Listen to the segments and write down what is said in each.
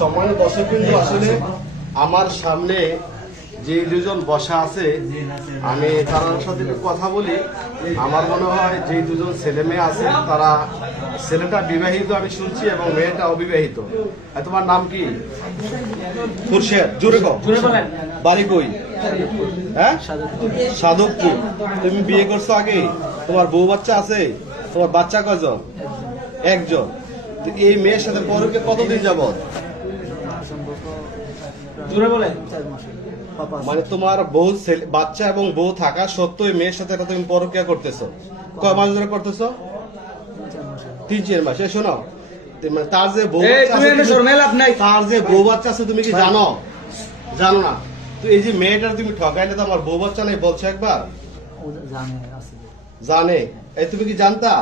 সময় দর্শক কিন্তু আসলে আমার সামনে যে দুজন বসা আছে আমি তার সাথে কথা বলি। আমার মনে হয় যে দুজন ছেলে মেয়ে আছে তারা, ছেলেটা বিবাহিত আমি শুনছি এবং মেয়েটা অবিবাহিত। তোমার নাম কি? খুরশেদ। জোরে বলেন। বাড়ি কই? হ্যাঁ, সাধকপুর। তুমি বিয়ে করছো আগে? তোমার বউ বাচ্চা আছে? তোমার বাচ্চা কয়জন? একজন। এই মেয়ের সাথে পরকে কতদিন যাবত? মানে তোমার বউ বাচ্চা এবং বউ থাকা সত্ত্বেও মেয়ের সাথে তুমি পরকিয়া করতেছো? কয় মাস ধরে করতেছো? 3-4 মাস। শোনো, তার যে বউ বাচ্চা আছে তুমি কি জানো? জানো না? তো এই যে মেয়েটার তুমি ঠকাইলে তো আমার বউ বাচ্চা নাই বলছো একবার? জানে। এই তুমি কি জানতা?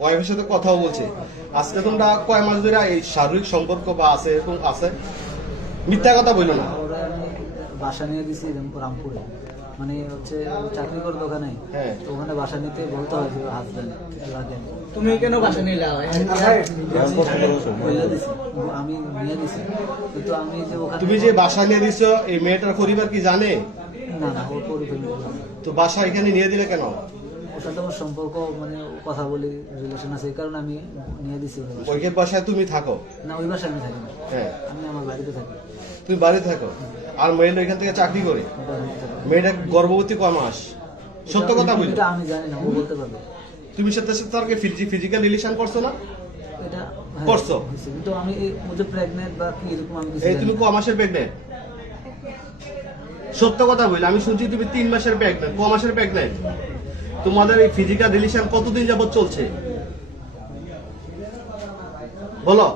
ওয়াইফের সাথে কথাও বলছে। আজকে তোমরা কয় মাস ধরে এই শারীরিক সম্পর্ক বা আছে এরকম আছে? মিথ্যা কথা বললো না। বাসা নিয়ে দিছি রামপুরে, মানে হচ্ছে চাকরি করে দোকানে, ওখানে বাসা নিতে বলতে হয়েছিল হাজবেন্ড। তুমি কেন বাসা নিলে? আমি নিয়ে দিছি, কিন্তু আমি যে ওখানে তুমি যে বাসা নিয়ে দিছো এই মেয়েটার পরিবার কি জানে? না না, ওর পরিবার। তো বাসা এখানে নিয়ে দিলে কেন? ওর সাথে আমার সম্পর্ক, মানে কথা বলি, রিলেশন আছে, এই কারণে আমি নিয়ে দিছি। ওই বাসায় তুমি থাকো না? ওই বাসায় আমি থাকি না। হ্যাঁ, আমি আমার বাড়িতে থাকি। তুমি বাড়িতে থাকো আর মেয়েটা এখান থেকে চাকরি করে? মেয়েটা গর্ভবতী কয় মাস? সত্য কথা বলি। এটা আমি জানি না, ও বলতে পারবে। তুমি সাথে সাথে ফিজিক্যাল রিলেশন করছো না? এটা করছো, কিন্তু আমি ওদের প্রেগন্যান্ট বা কি এরকম আমি কিছু। এই তুমি কয় মাসের প্রেগন্যান্ট? সত্য কথা বলি। আমি শুনছি তুমি 3 মাসের প্রেগন্যান্ট। কয় মাসের প্রেগন্যান্ট? তোমাদের এই ফিজিক্যাল রিলেশন কতদিন যাবত চলছে বলো?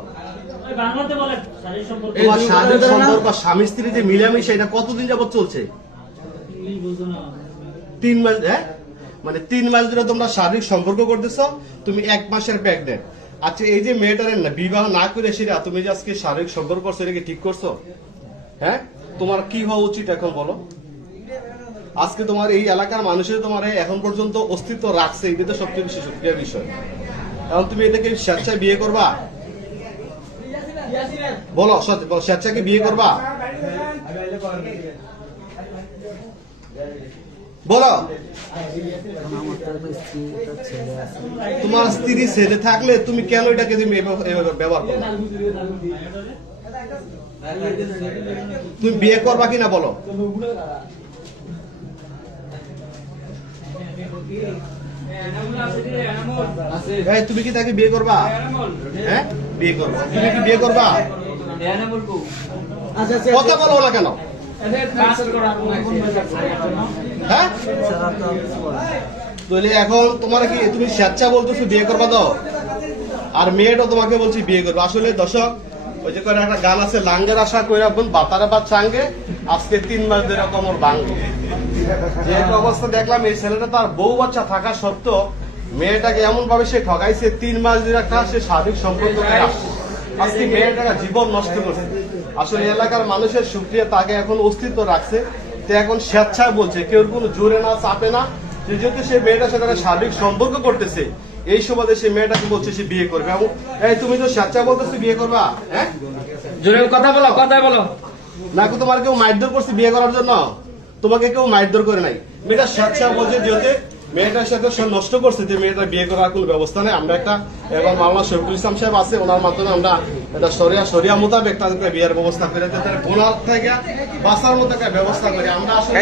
তোমার শারীরিক সম্পর্ক স্বামী স্ত্রী যে মিলামিশা এটা কতদিন যাবত চলছে? 3 মাস। হ্যাঁ, মানে 3 মাস ধরে তোমরা শারীরিক সম্পর্ক করতেছো, তুমি 1 মাসের প্রেগন্যান্ট। আচ্ছা, এই যে মেয়েটার না বিবাহ না করে সেটা তুমি যে আজকে শারীরিক সম্পর্ক করছো, এটা কি ঠিক করছো? হ্যাঁ, তোমার কি হওয়া উচিত এখন বলো? আজকে তোমার এই এলাকার মানুষের তোমার এখন পর্যন্ত অস্তিত্ব রাখছে, এটা তো সবচেয়ে বেশি সুখের বিষয়। কারণ তুমি এটাকে স্বেচ্ছায় বিয়ে করবা? বলো, স্বেচ্ছাকে বিয়ে করবা? বলো। তোমার স্ত্রী ছেলে থাকলে তুমি কেন এটাকে তুমি ব্যবহার করো? তুমি বিয়ে করবা কিনা বলো? তুমি কি তাকে বিয়ে করবা? হ্যাঁ, বিয়ে করবা। তুমি কি বিয়ে করবা? কথা বলো না কেন? হ্যাঁ, তাহলে এখন তোমার কি তুমি স্বেচ্ছা বলতেছো বিয়ে করবা তো, আর মেয়েটা তোমাকে বলছি বিয়ে করবে। আসলে দর্শক, ওই যে করে একটা গান আছে, লাঙ্গের আশা করে বাতারা বা চাঙ্গে, আজকে 3 মাস ধরে কোমর ভাঙবে। যে অবস্থা দেখলাম, এই ছেলেটা তার বউ বাচ্চা থাকা সত্ত্বেও মেয়েটাকে এমন ভাবে সে ঠকাইছে। 3 মাস ধরে একটা সে শারীরিক সম্পর্ক করে আসছে, আজকে মেয়েটাকে জীবন নষ্ট করছে। আসলে এলাকার মানুষের সুক্রিয়া তাকে এখন অস্তিত্ব রাখছে, তো এখন স্বেচ্ছায় বলছে, কেউ কোনো জোরে না চাপে না। যেহেতু সে মেয়েটার সাথে শারীরিক সম্পর্ক করতেছে, এই সুবাদে সে মেয়েটাকে বলছে সে বিয়ে করবে। এবং এই তুমি তো স্বেচ্ছা বলতেছো বিয়ে করবা? হ্যাঁ, জোরে কথা বলো, কথা বলো। নাকি তোমার কেউ মারধর করছে বিয়ে করার জন্য? তোমাকে কেউ মারধর করে নাই। মেয়েটা স্বেচ্ছা বলছে, যেহেতু মেয়েটার সাথে সে নষ্ট করছে, যে মেয়েটা বিয়ে করার কোনো ব্যবস্থা নেই। আমরা একটা, এবং মাওলানা শফিকুল ইসলাম সাহেব আছে, ওনার মাধ্যমে আমরা এটা সরিয়া মোতাবেক তাদেরকে বিয়ের ব্যবস্থা করে, তাদের গুনাহ থেকে বাঁচার মতো একটা ব্যবস্থা করি। আমরা আসলে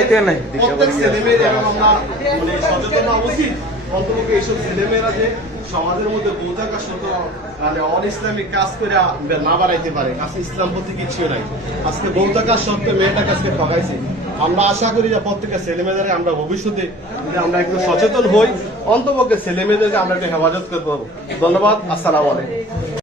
প্রত্যেক ছেলে মেয়ের এবং আমরা মানে সচেতন হওয়া উচিত। অন্তপক্ষে এইসব ছেলেমেয়েরা যে সমাজের মধ্যে বউ থাকা সত্য মানে অন ইসলামিক কাজ করে না বাড়াইতে পারে, কাছে ইসলাম প্রতি কিছু নাই। আজকে বউ থাকার সত্ত্বে মেয়েটাকে আজকে ঠকাইছে। আমরা আশা করি যে প্রত্যেকের ছেলে মেয়েদের আমরা ভবিষ্যতে যদি আমরা একটু সচেতন হই, অন্তপক্ষে ছেলে মেয়েদেরকে আমরা একটু হেফাজত করবো। ধন্যবাদ। আসসালামু আলাইকুম।